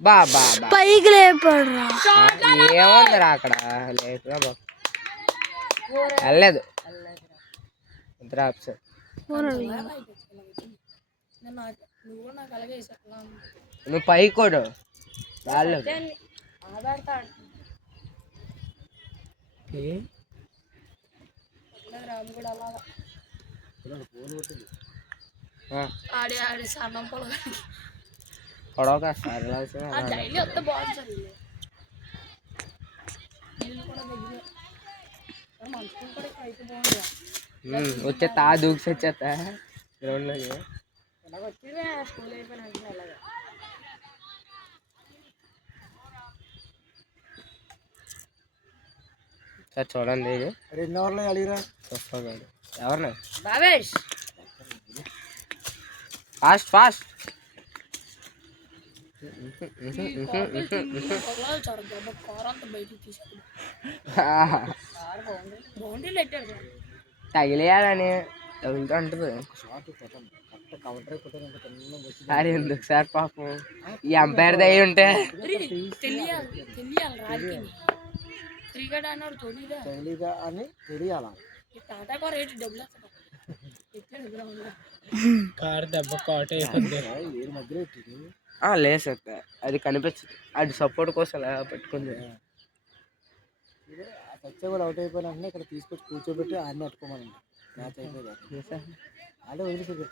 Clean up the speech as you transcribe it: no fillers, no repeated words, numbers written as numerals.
బాబా పైకి లేపడరా ఏముందిరా అక్కడ లేపురా బాబు వెళ్ళలేదు నువ్వు పైకి కొడు రాలేదు పొడవ వచ్చే తా దూకి వచ్చేస్తా గ్రౌండ్లోకి సార్ చూడండి 2 అవర్లో అడిగిరా చూస్తాడు ఎవరిని భావేష్ ఫాస్ట్ ఫాస్ట్ తగిలేయాలని తగులుతూ ఉంటుంది సార్ ఎందుకు సార్ పాపం ఈ అంపైర్ దయ ఉంటే అని తెలియాలా లేదు సార్ అది కనిపించదు అది సపోర్ట్ కోసం అలా పెట్టుకుంది సత్యవాడు అవుట్ అయిపోయినా ఇక్కడ తీసుకొచ్చి కూర్చోబెట్టి అన్నీ అట్టుకోమనండి మ్యాచ్ అయిపోయి అదే వదిలిపెట్టి